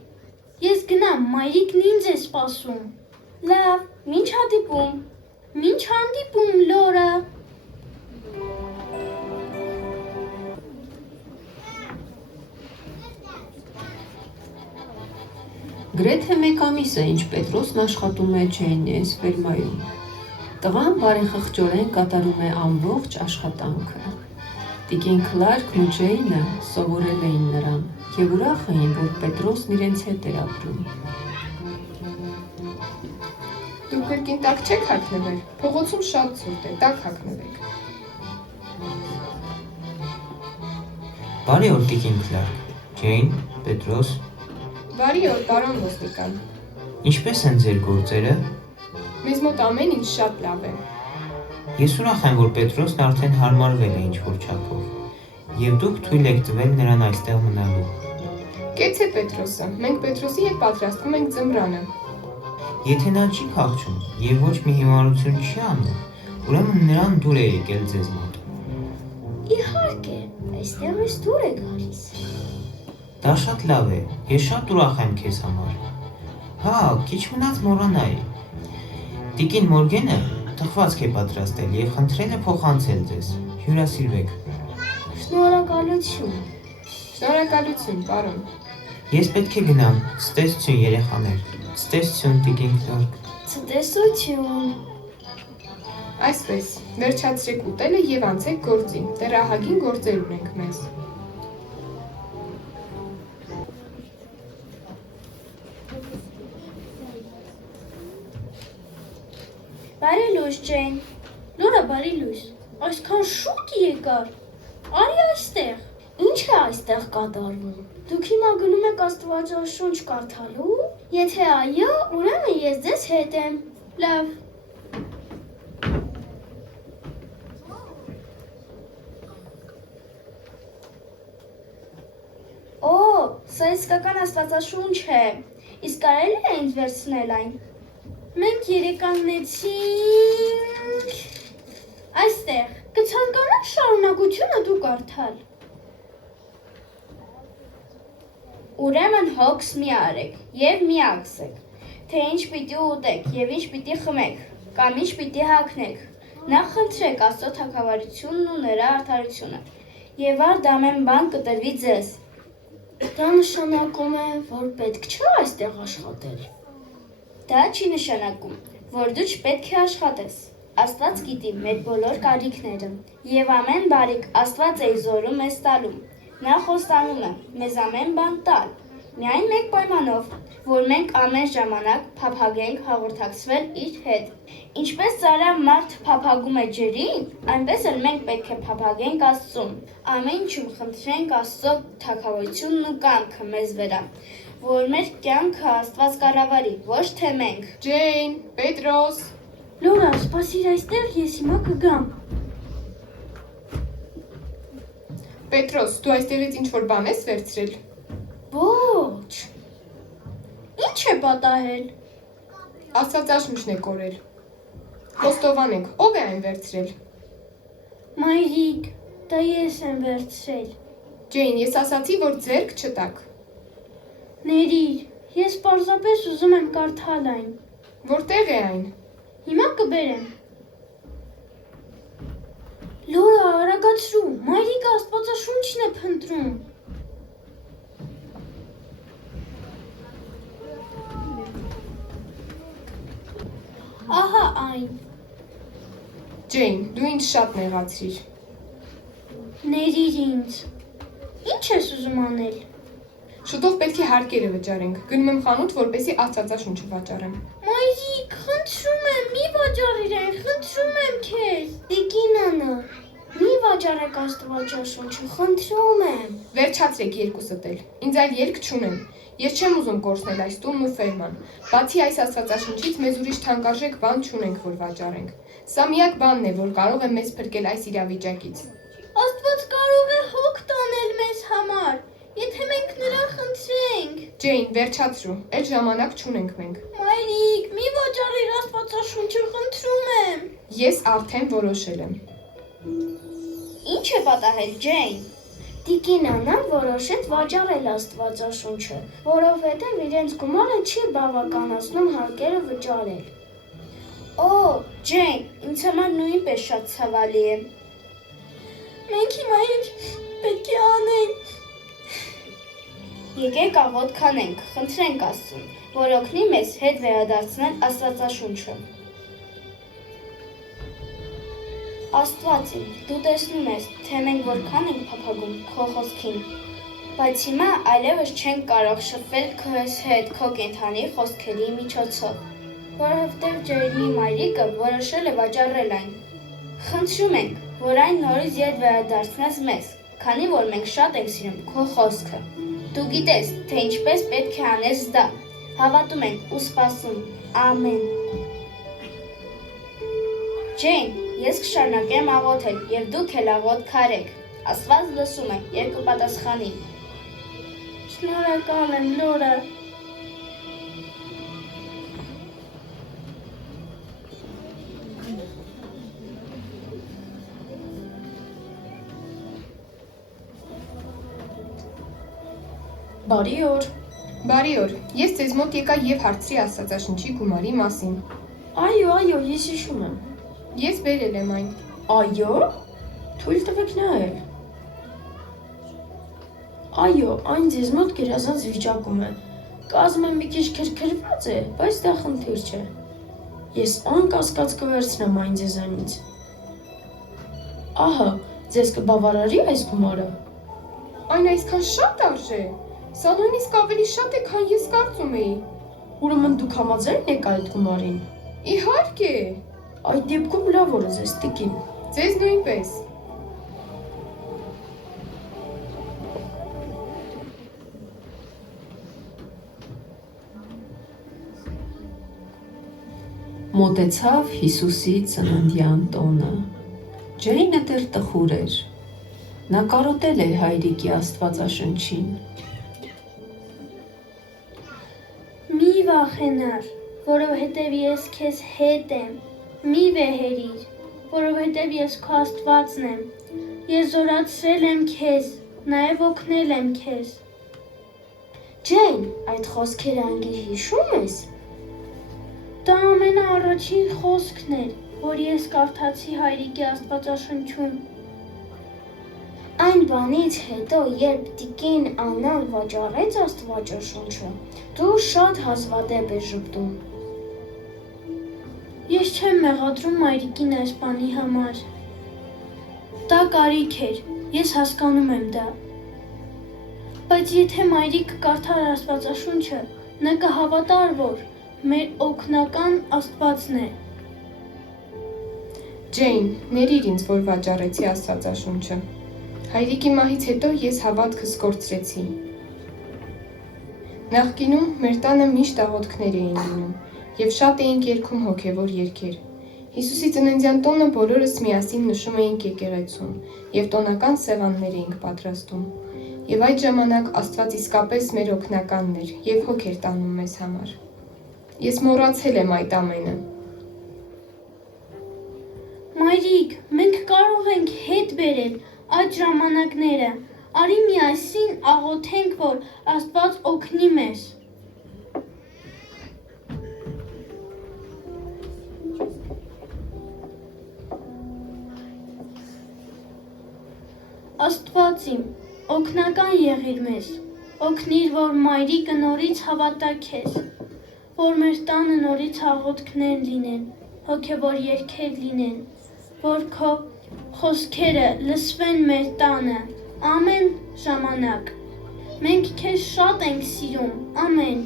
Ես գնամ, մայրիկն ինձ է սպասում։ Լավ, մինչ հանդիպում։ Մինչ հանդիպում, Լորա։ Գրեթե մեկ ամիս է, ինչ Պետրոսն աշխատում է Ջեյնի ֆերմայում։ Տղան բարեխղճորեն կատարում է ամբողջ աշխատանքը։ Տիկին Քլարկն ու Ջեյնը սովորել էին նրան և ուրախ էին, որ Պետրոսն իրենց հետ էր ապրում։ Դուք կրկին տակ չեք հագնվել։ Փողոցում շատ ցուրտ է, տակ հագնվեք։ Բարի օր, տիկին Քլարկ։ Ջեյն, Պետրոս, Բարի օր, պարոն ոստիկան։ ինչպե՞ս են ձեր գործերը։ Մեզ մոտ ամեն ինչ շատ լավ է։ Ես ուրախ եմ, որ Պետրոսն արդեն հարմարվել է ինչ-որ չափով, և դուք թույլ եք տվել նրան այստեղ մնալու։ Կեցե Պետրոսը, մենք Պետրոսի հետ պատրաստվում ենք ձմռանը։ Եթե նա չի փախչում և ոչ մի հիմարություն չի անում, ուրեմն նրան դուր է եկել ձեզ մոտ։ Իհարկե, այստեղ ես դուր է գալիս։ Դա շատ լավ է, ես շատ ուրախ եմ քեզ համար։ Հա, քիչ մնաց մոռանայի։ Տիկին Մորգենը թխվածք է պատրաստել և խնդրել է փոխանցել ձեզ։ Հյուրասիրվեք։ Շնորհակալություն։ Շնորհակալություն, պարոն։ Ես պետք է գնամ։ Ցտեսություն երեխաներ։ Ցտեսություն, տիկին Քլարկ։ Ցտեսություն։ Այսպես, վերջացրեք ուտելը և անցեք գործի։ Դեռ ահագին գործեր ունենք մեզ։ Բարի լույս, Ջեյն։ Լորա, բարի լույս։ Այսքան շուտ եկար։ Արի այստեղ։ Ինչ է այստեղ կատարվում։ Դուք հիմա գնում եք Աստվածաշունչ կարդալու։ Եթե այո, ուրեմն ես ձեզ հետ եմ։ Լավ։ Օ, սա իսկական Աստվածաշունչ է։ Իսկ կարելի է ինձ վերցնել այն։ Մենք երեկաննեցինք այստեղ, կցանկանաք շարունակությունը դու կարդալ։ Ուրեմն հոգս մի արեք և մի ակսեք, թե ինչ պիտի ուտեք և ինչ պիտի խմեք, կամ ինչ պիտի հագնեք, նախ խնդրեք Աստծո թագավորությունն ու նրա արդարությունը, և արդ ամեն բան կտրվի ձեզ։ Դա նշանակում է, որ պետք չէ այստեղ աշխատել։ Դա չի նշանակում, որ դու չպետք է աշխատես։ Աստված գիտի մեր բոլոր կարիքները, և ամեն բարիք Աստված է զորում մեզ տալու։ Նա խոստանում է մեզ ամեն բան տալ, միայն մեկ պայմանով, որ մենք ամեն ժամանակ փափագենք հաղորդակցվել իր հետ։ Ինչպես ծարավ մարդ փափագում է ջրին, այնպես էլ մենք պետք է փափագենք Աստծուն։ Ամեն ինչում խնդրենք Աստծո թագավորությունն ու կամքը մեզ վրա, որ մեր կյանքը Աստված կառավարի, ոչ թե մենք։ Ջեյն, Պետրոս։ Լորա, սպասիր այստեղ, ես հիմա կգամ։ Պետրոս, դու այստեղից ինչ-որ բան ես վերցրել։ Ոչ։ Ինչ է պատահել։ Աստվածաշունչն է կորել։ Խոստովանեք, ով է այն վերցրել։ Մայրիկ, դա ես եմ վերցրել։ Ջեյն, ես ասացի, որ ձեռք չտաք։ Ներիր, ես պարզապես ուզում եմ կարդալ այն։ Որտեղ է այն։ Հիմա կբերեմ։ Լորա, արագացրու, մայրիկը Աստվածաշունչն է փնտրում։ Ահա այն։ Ջեյն, դու ինձ շատ նեղացրիր։ Ներիր ինձ։ Ինչ ես ուզում անել։ Շուտով պետք է հարկերը վճարենք։ Գնում եմ խանութ, որպեսզի Աստվածաշունչը վաճառեմ։ Մայրիկ, խնդրում եմ, մի վաճառիր այն, խնդրում եմ քեզ։ Տիկին Անա, մի վաճառեք Աստվածաշունչը, խնդրում եմ։ Վերջացրեք երկուսդ էլ։ Ինձ այլ ելք չունեմ։ Ես չեմ ուզում կորցնել այս տունն ու ֆերման։ Բացի այս Աստվածաշունչից մեզ ուրիշ թանկարժեք բան չունենք, որ վաճառենք։ Սա միակ բանն է, որ կարող է մեզ փրկել այս իրավիճակից։ Աստված կարող է հոգ տանել մեզ համար, եթե մենք նրան խնդրենք։ Ջեյն, վերջացրու, այլ ժամանակ չունենք մենք։ Մայրիկ, մի վաճառիր Աստվածաշունչը, խնդրում եմ։ Ես արդեն որոշել եմ։ Ինչ է պատահել, Ջեյն։ Տիկին Աննան որոշեց վաճառել Աստվածաշունչը, որովհետև իրենց գումարը չի բավականացնում հարկերը վճարել։ Օ, Ջեյն, ինձ համար նույնպես շատ ցավալի է։ Մենք հիմա ինչ պետք է անենք։ Եկեք աղոտ քանենք, խնդրենք Աստծուն, որ օգնի մեզ հետ վերադարձնել Աստվածաշունչը։ Աստված իմ, դու տեսնում ես, թե մենք որքան ենք փափագում քո խոսքին, բայց հիմա այլևս չենք կարող շփվել քեզ հետ քո կենդանի խոսքերի միջոցով, որովհետև Ջեյնի մայրիկը որոշել է վաճառել այն։ Խնդրում ենք, որ այն նորից ետ վերադարձնես մեզ, քանի որ մենք շատ ենք սիրում քո խոսքը։ Դու գիտես, թե ինչպես պետք է անես դա։ Հավատում ենք ու սպասում։ Ամեն։ Ջեյն, ես կշարունակեմ աղոթել, եւ դուք էլ աղոթ քարեք։ Աստված լսում է եւ կպատասխանի։ Շնորհակալ եմ, Լորա։ Բարի օր։ Բարի օր, ես ձեզ մոտ եկա եւ հարցրի Աստվածաշնչի գումարի մասին։ Այո, ես հիշում եմ։ Ես բերել եմ այն։ Այո։ Թույլ տվեք նայել։ Այո, այն ձեզ մոտ գերազանց վիճակում է։ Կազմը մի քիչ քրքրված է, բայց դա խնդիր չէ։ Ես անկասկած կվերցնեմ այն ձեզանից։ Ահա, ձեզ կբավարարի այս գումարը։ Այն այսքան շատ արժե։ Սա նույնիսկ ավելի շատ է, քան ես կարծում էի։ Ուրեմն դուք համաձայն եք այդ գումարին։ Իհարկե։ Այդ դեպքում լավ օր ձեզ տիկին։ Ձեզ նույնպես։ Մոտեցավ Հիսուսի ծննդյան տոնը։ Ջեյնը դեռ տխուր էր։ Նա կարոտել էր հայրիկի Աստվածաշնչին։ Մի վախենար, որովհետև ես քեզ հետ եմ։ Մի վեհերիր, որովհետև ես քո Աստվածն եմ։ Ես զորացրել եմ քեզ, նաև օգնել եմ քեզ։ Ջեյն, այդ խոսքերը անգիր հիշում ես։ Դա ամենաառաջին խոսքն էր, որ ես կարդացի հայրիկի Աստվածաշնչում։ Այն բանից հետո, երբ տիկին Աննան վաճառեց Աստվածաշունչը, դու շատ հազվադեպ ես ժպտում։ Ես չեմ մեղադրում մայրիկին այս բանի համար։ Դա կարիք էր, ես հասկանում եմ դա։ Բայց եթե մայրիկը կարդար Աստվածաշունչը, նա կհավատար, որ մեր օգնական Աստվածն է։ Ջեյն, ներիր ինձ, որ վաճառեցի Աստվածաշունչը։ Հայրիկի մահից հետո ես հավատքս կորցրեցի։ Նախկինում մեր տանը միշտ աղոթքներ էին լինում եւ շատ էինք երգում հոգեվոր երգեր։ Հիսուսի ծննդյան տոնը բոլորս միասին նշում էինք եկեղեցում եւ տոնական սեղաններ էինք պատրաստում։ Եվ այդ ժամանակ Աստված իսկապես մեր օգնականն էր եւ հոգ էր տանում մեզ համար։ Ես մոռացել եմ այդ ամենը։ Մայրիկ, մենք կարող ենք հետ բերել այդ ժամանակները։ Արի միասին աղոթենք, որ Աստված օգնի մեզ։ Աստված իմ, օգնական եղիր մեզ, օգնիր, որ մայրիկը նորից հավատա քեզ, որ մեր տանը նորից աղոթքներ լինեն, հոգևոր երգեր լինեն, որ քո խոսքերը լսվեն մեր տանը, ամեն ժամանակ։ Մենք քեզ շատ ենք սիրում, ամեն։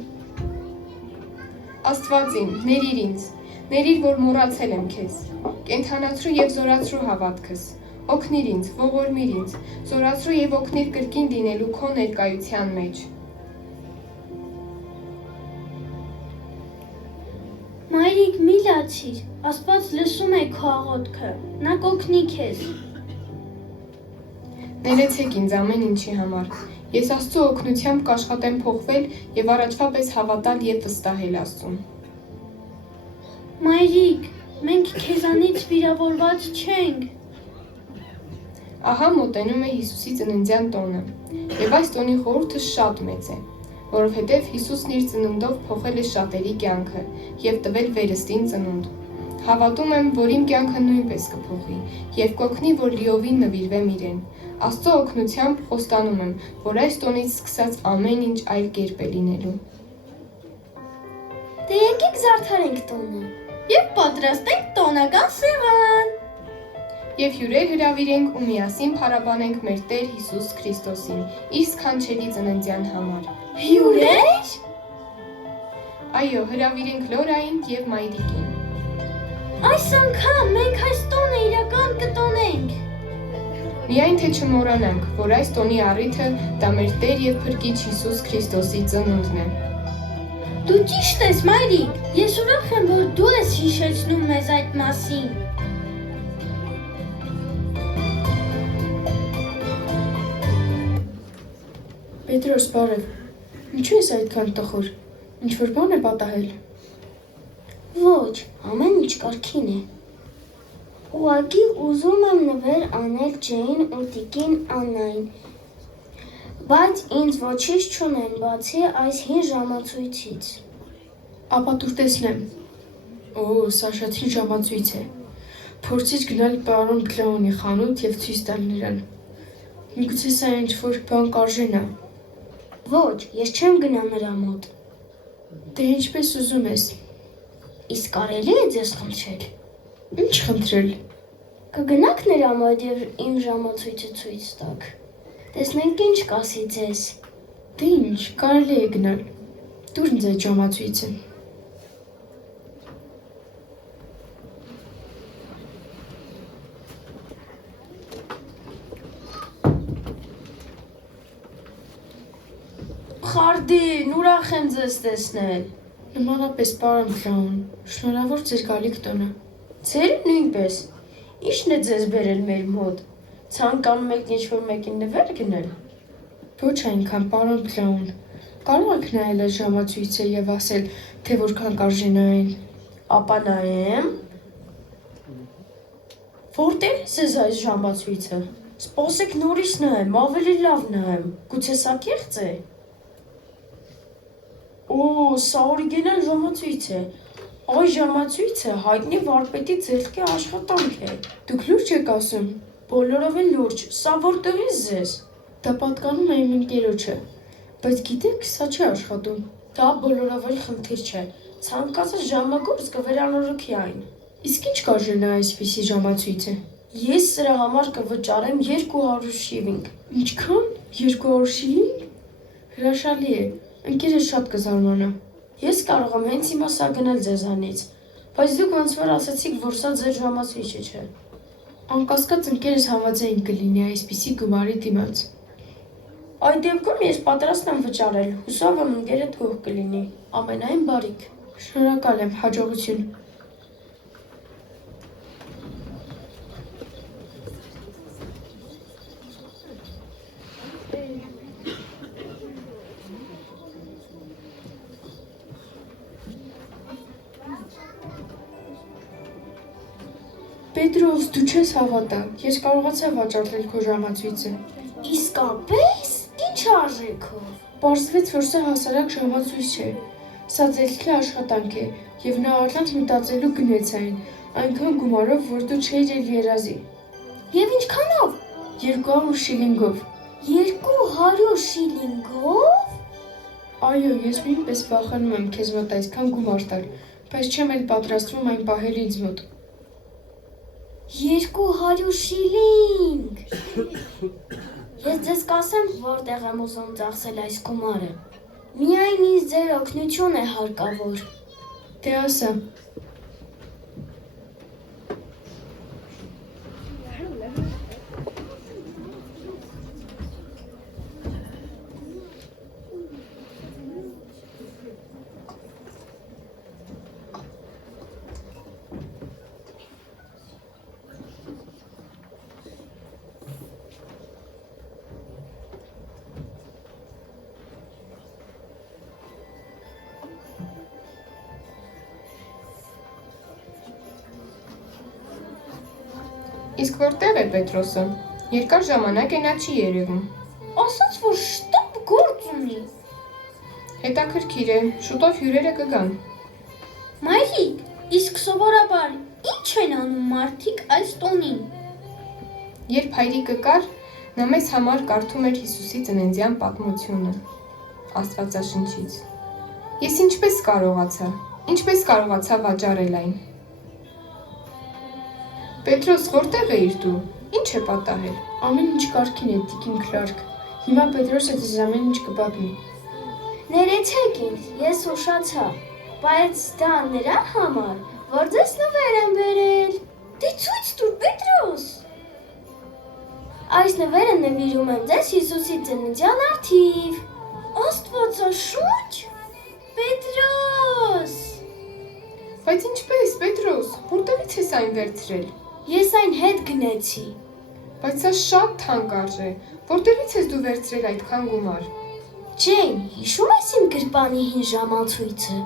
Աստված իմ, ներիր ինձ, ներիր, որ մոռացել եմ քեզ, կենթանացրու և զորացրու հավատքս, օգնիր ինձ, ողորմիր ինձ, զորացրու և օգնիր կրկին լինելու քո ներկայության մեջ։ Մայրիկ, մի լացիր, Աստված լսում է քո աղոթքը, նա կօգնի քեզ։ Ներեցեք ինձ ամեն ինչի համար։ Ես Աստծո օգնությամբ կաշխատեմ փոխվել և առաջվա պես հավատալ և վստահել Աստծուն։ Մայրիկ, մենք քեզանից վիրավորված չենք։ Ահա մոտենում է Հիսուսի ծննդյան տոնը։ Եվ այս տոնի խորհուրդը շատ մեծ է, որովհետև Հիսուսն իր ծննդով փոխել է շատերի կյանքը և տվել վերստին ծնունդ։ Հավատում եմ, որ իմ կյանքը նույնպես կփոխի և կօգնի, որ լիովին նվիրվեմ իրեն։ Աստծո օգնությամբ խոստանում եմ, որ այս տոնից սկսած ամեն ինչ այլ կերպ է լինելու։ Դե եկեք զարդարենք տոնը և պատրաստենք տոնական սեղան։ Եվ հյուրեր հրավիրենք ու միասին փառաբանենք մեր Տեր Հիսուս Քրիստոսին, իր սքանչելի ծննդյան համար։ Հյուրեր։ Այո, հրավիրենք Լորային և Մայրիկին։ Այս անգամ մենք այս տոնը իրական կտոնենք։ Միայն թե չմոռանանք, որ այս տոնի առիթը դա մեր Տեր և Փրկիչ Հիսուս Քրիստոսի ծնունդն է։ Դու ճիշտ ես, Մայրիկ, ես ուրախ եմ, որ դու ես հիշեցնում մեզ այդ մասին։ Պետրոս, բարև։ Ինչու ես այդքան տխուր։ Ինչ-որ բան է պատահել։ Ոչ, ամեն ինչ կարգին է։ Ուղղակի ուզում եմ նվեր անել Ջեյն ու տիկին Աննային, բայց ինձ ոչինչ չունեն, բացի այս հին ժամացույցից։ Ապա դուր տեսնեմ։ Օ, սա շատ հին ժամացույց է։ Փորձիր գնալ պարոն Բլաունի խանութ և ցույց տալ նրան։ Միգուցե սա ինչ-որ բան կարժենա։ Ոչ, ես չեմ գնա նրա մոտ։ Դե ինչպես ուզում ես։ Իսկ կարելի է ձեզ խնդրել։ Ինչ խնդրել։ Կգնաք նրա մոտ և իմ ժամացույցը ցույց տաք։ Տեսնենք ինչ կասի ձեզ։ Դե ինչ, կարելի է գնալ։ Տուր ինձ այդ ժամացույցը։ Խարդին, ուրախ եմ ձեզ տեսնել։ Նմանապես պարոն Բլաուն, շնորհավոր ձեր գալիք տոնը։ Ձեր նույնպես։ Ի՞նչն է ձեզ բերել մեր մոտ։ Ցանկանում եք ինչ-որ մեկին նվեր գնել։ Ոչ այնքան, պարոն Բլաուն։ Կարող եք նայել այս ժամացույցը և ասել, թե որքան կարժենա այն։ Ապա նայեմ։ Որտե՞ղ է ձեզ այս ժամացույցը։ Սպասեք նորից նայեմ, ավելի լավ նայեմ։ Գուցե սա կեղծ է։ Օ, սա օրիգինալ ժամացույց է։ Այս ժամացույցը հայտնի վարպետի ձեռքի աշխատանք է։ Դուք լուրջ եք ասում։ Բոլորովին լուրջ, սա որտեղից ձեզ։ Դա պատկանում է իմ ընկերոջը, բայց գիտեք, սա չի աշխատում։ Դա բոլորովին խնդիր չէ։ Ցանկացած ժամագործ կվերանորոգի այն։ Իսկ ինչ կարժենա այսպիսի ժամացույցը։ Ես սրա համար կվճարեմ 200 շիլինգ։ Ինչքան։ 200 շիլինգ։ Հրաշալի է։ Ընկերս շատ կզարմանա։ Ես կարող եմ հենց հիմա սա գնել ձեզանից, բայց դուք ոնց որ ասացիք, որ սա ձեր ժամացույցը չէ։ Անկասկած ընկերս համաձայն կլինի այսպիսի գումարի դիմաց։ Այդ դեպքում ես պատրաստ եմ վճարել, հուսով եմ ընկերդ գոհ կլինի։ Ամենայն բարիք։ Շնորհակալ եմ, հաջողություն։ Պետրոս, դու չես հավատա, ես կարողացա վաճառել քո ժամացույցը։ Իսկապես, ինչ արժեքով։ Պարզվեց, որ սա հասարակ ժամացույց չէ։ Սա ձեռքի աշխատանք է, և նա առանց մտածելու գնեց այնքան գումարով, որ դու չէիր էլ երազի։ Եվ ինչքանով։ 200 շիլինգով։ 200 շիլինգով։ Այո, ես նույնպես վախենում եմ քեզ մոտ այսքան գումար տալ, բայց չեմ էլ պատրաստվում այն պահել ինձ մոտ։ 200 շիլինգ։ Ես ձեզ կասեմ, որտեղ եմ ուզում ծախսել այս գումարը։ Միայն ինձ ձեր օգնություն է հարկավոր։ Դե ասա։ Իսկ որտեղ է Պետրոսը։ Երկար ժամանակ է նա չի երևում։ Ասաց, որ շտապ գործ ունի։ Հետաքրքիր է, շուտով հյուրերը կգան։ Մայրիկ, իսկ սովորաբար ի՞նչ են անում մարդիկ այս տոնին։ Երբ հայրիկը կար, նա մեզ համար կարդում էր Հիսուսի ծննդյան պատմությունը Աստվածաշնչից։ Ես ինչպես կարողացա վաճառել այն։ Պետրոս, որտեղ էիր դու։ Ինչ է պատահել։ Ամեն ինչ կարգին է, Տիկին Քլարկ։ Հիմա Պետրոսը ձեզ ամեն ինչ կպատմի։ Ներեցեք ինձ, ես ուշացա, բայց դա նրա համար, որ ձեզ նվեր եմ բերել։ Դե ցույց տուր, Պետրոս։ Այս նվերը նվիրում եմ ձեզ Հիսուսի ծննդյան առթիվ։ Աստվածաշունչ։ Պետրոս։ Բայց ինչպես, Պետրոս, որտեղից ես այն վերցրել։ Ես այն հետ գնեցի։ Բայց սա շատ թանկ արժե։ Որտեղից ես դու վերցրել այդքան գումար։ Ջեյն, հիշում ես իմ գրպանի հին ժամացույցը։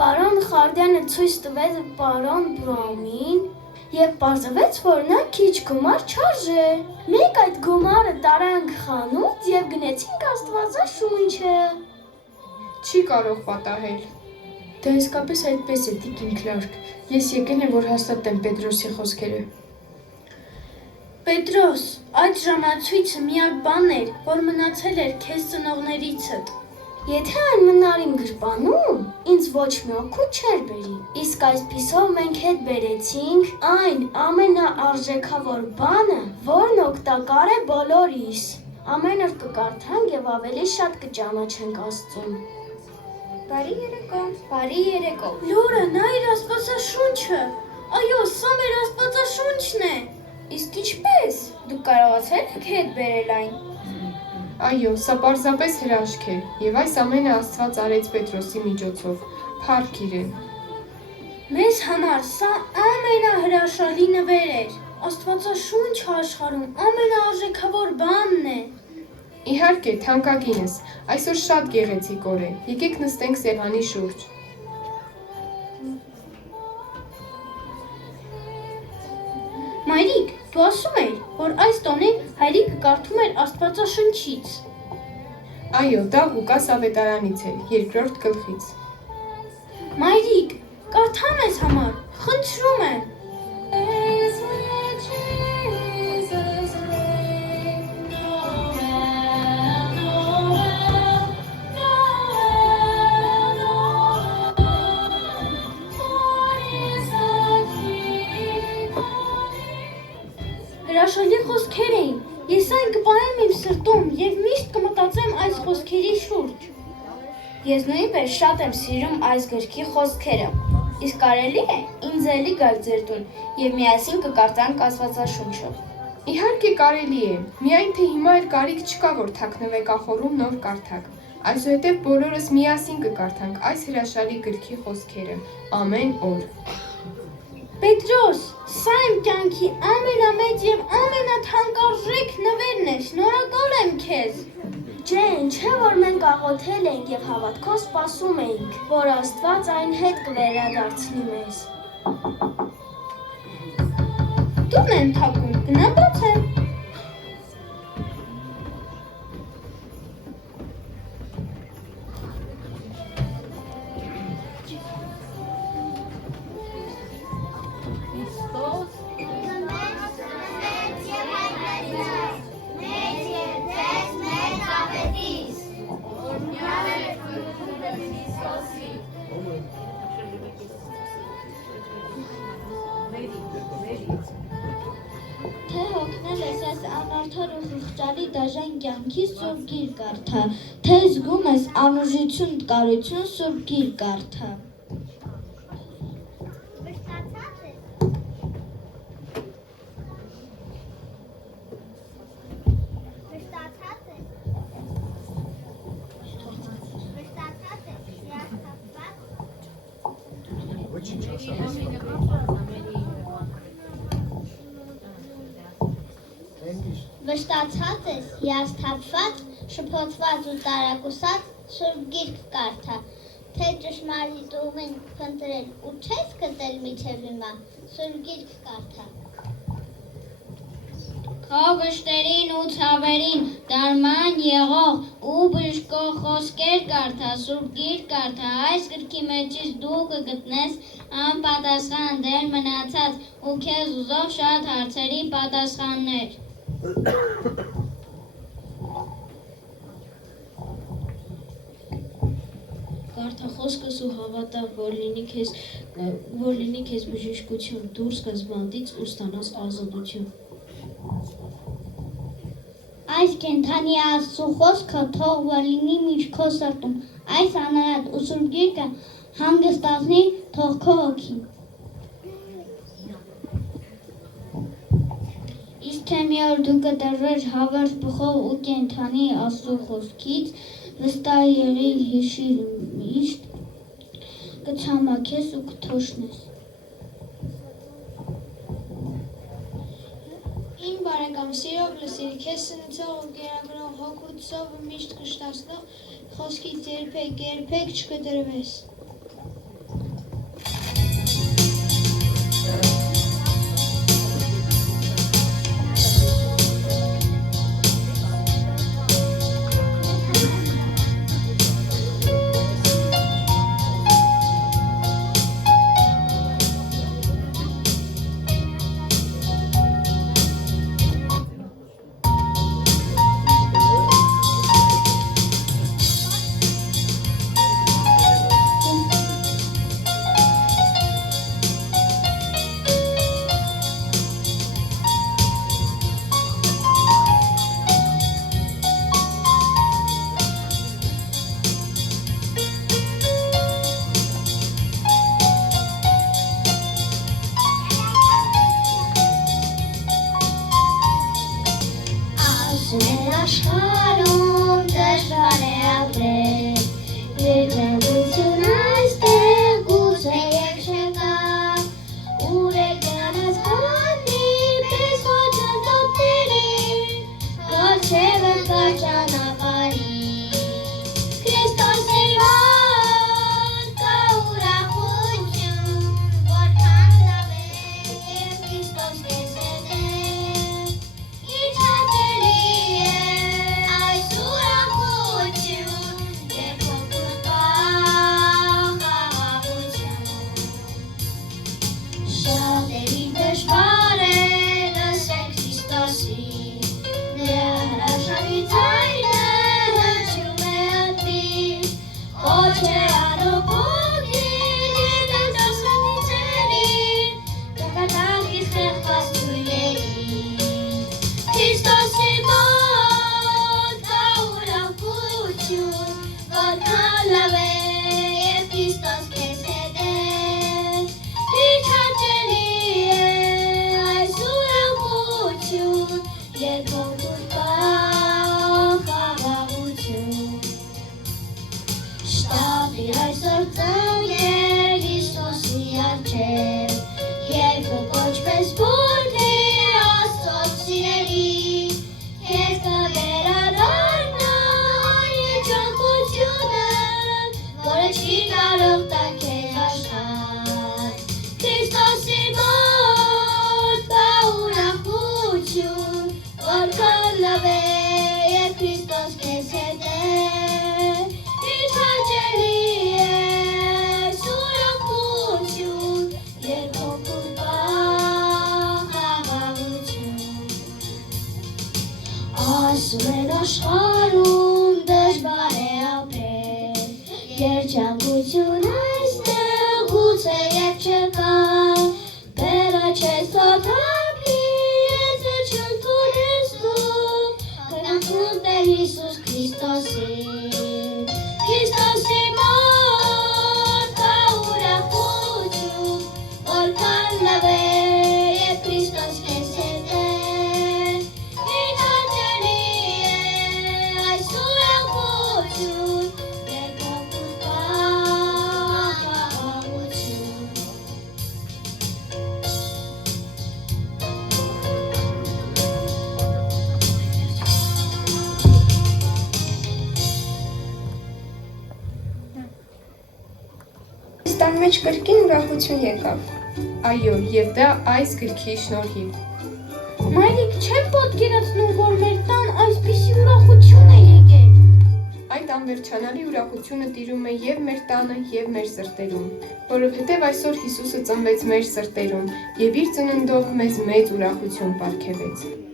Պարոն Խարդյանը ցույց տվեց պարոն Բրոմին եւ պարզվեց, որ նա քիչ գումար չարժե։ Մենք այդ գումարը տարանք խանութ եւ գնեցինք Աստվածաշունչը։ Չի կարող պատահել։ Դա իսկապես այդպես է, Տիկին Քլարկ։ Ես եկել եմ, որ հաստատեմ Պետրոսի խոսքերը։ Պետրոս, այդ ժամացույցը միակ բանն էր, որ մնացել էր քեզ ծնողներիցդ։ Եթե այն մնար իմ գրպանում, ինձ ոչ մի օգուտ չէր բերի։ Իսկ այսպիսով մենք հետ բերեցինք այն ամենաարժեքավոր բանը, որն օգտակար է բոլորիս։ Ամեն օր կկարդանք եւ ավելի շատ կճանաչենք Աստծուն։ Բարի երեկո։ Բարի երեկո։ Լորա, նայր Աստվածաշունչը։ Այո, սա մեր Աստվածաշունչն է։ Իսկ ինչպես։ Դուք կարողացել եք հետ բերել այն։ Այո, սա պարզապես հրաշք է, եւ այս ամենը Աստված արեց Պետրոսի միջոցով։ Փառք իրեն։ Մեզ համար սա ամենահրաշալի նվեր էր։ Աստվածաշունչը աշխարհում ամենաարժեքավոր բանն է։ Իհարկե, թանկագինս, այսօր շատ գեղեցիկ օր է։ Եկեք նստենք սեղանի շուրջ։ Մայրիկ, դու ասում ես, որ այս տոնին հայրիկը կարդում էր Աստվածաշնչից։ Այո, դա Ղուկաս ավետարանից է, 2-րդ գլխից։ Մայրիկ, կարդա մեզ համար, խնդրում եմ։ Հրաշալի խոսքեր էին։ Ես այն կպահեմ իմ սրտում եւ միշտ կմտածեմ այս խոսքերի շուրջ։ Ես նույնպես շատ եմ սիրում այս գրքի խոսքերը։ Իսկ կարելի է ինձ էլի գալ ձեր տուն եւ միասին կկարդանք Աստվածաշունչը։ Իհարկե կարելի է, միայն թե հիմա էլ կարիք չկա, որ թաքնվեկախորում նոր կարդակ։ Այսուհետև բոլորս միասին կկարդանք այս հրաշալի գրքի խոսքերը ամեն օր։ Պետրոս, սա իմ կյանքի ամենամեծ եւ ամենաթանկարժեք նվերն է, շնորհակալ եմ քեզ։ Ջեյն, չէ՞ որ մենք աղոթել ենք եւ հավատքով սպասում էինք, որ Աստված այն հետ կվերադարձնի մեզ։ Տուն են թակում, գնա բացեմ։ Թե հոգնել ես այս անարդար ու խղճալի դաժան կյանքի սուրբ գիր կարդա, թե զգում ես անուժություն կարություն սուրբ գիր կարդա։ Վշտացած ես, հիասթափված, շփոթված ու տարակուսած սուրբ գիրք կարդա, թե ճշմարիտ ուղին փնտրել ու չես գտել մինչև հիմա, սուրբ գիրք կարդա։ Քո վշտերին ու ցավերին դարման եղող ու բժշկող խոսքեր կարդա, Սուրբ Գիրք կարդա, այս գրքի մեջից դու կգտնես անպատասխան դեր մնացած ու քեզ ուզող շատ հարցերի պատասխաններ։ Կարդա խոսքս ու հավատա, որ լինի քեզ բժշկություն, դուրս գաս բանտից ու ստանաս ազատություն։ Այս կենդանի Աստծո խոսքը թող որ լինի միշտ քո սրտում, այս անարատ ու Սուրբ Գիրքը հանգստացնի թող քո հոգին։ Իսկ թե մի օր դու կտրվես հավերժ բխով ու կենդանի Աստծո խոսքից, վստահ եղիր, հիշիր միշտ, կցամաքես ու կթոշնես։ Իմ բարեկամ, սիրով լսիր, քեզ սնուցող ու կերակրող հոգուց սովը միշտ կշտացնող խոսքից երբեք չկտրվես։ Աշխարհում դժվար է ապրել, երջանկություն այստեղ գուցե երբ չկա, ուր է գնաց բանտի պես ոչնչոտների, որ չէ վկա ճանապարհի, Քրիստոսի մոտ կա ուրախություն, որքան լավ է, երբ Քրիստոս քեզ հետ է, ինչ հաճելի աշխարհում դժվար է ապրել, երջանկություն այստեղ գուցե երբ չկա, բերը չես թափի, եթե չընդունես դու, քննություն Տեր Հիսուս Քրիստոսին, Քրիստոսի մոտ կա ուրախություն, որքան լավ է, երբ Քրիստոս քեզ հետ է, Տան մեջ կրկին ուրախություն եկավ։ Այո, եւ դա այս գրքի շնորհիվ։ Մայր Մայրիկ, չեմ պատկերացնում, որ մեր տան այսպիսի ուրախություն է եկել։ Այդ անվերջանալի ուրախությունը տիրում է եւ մեր տանը, եւ մեր սրտերում, որովհետեւ այսօր Հիսուսը ծնվեց մեր սրտերում եւ իր ծննդով մեզ մեծ ուրախություն պարգևեց։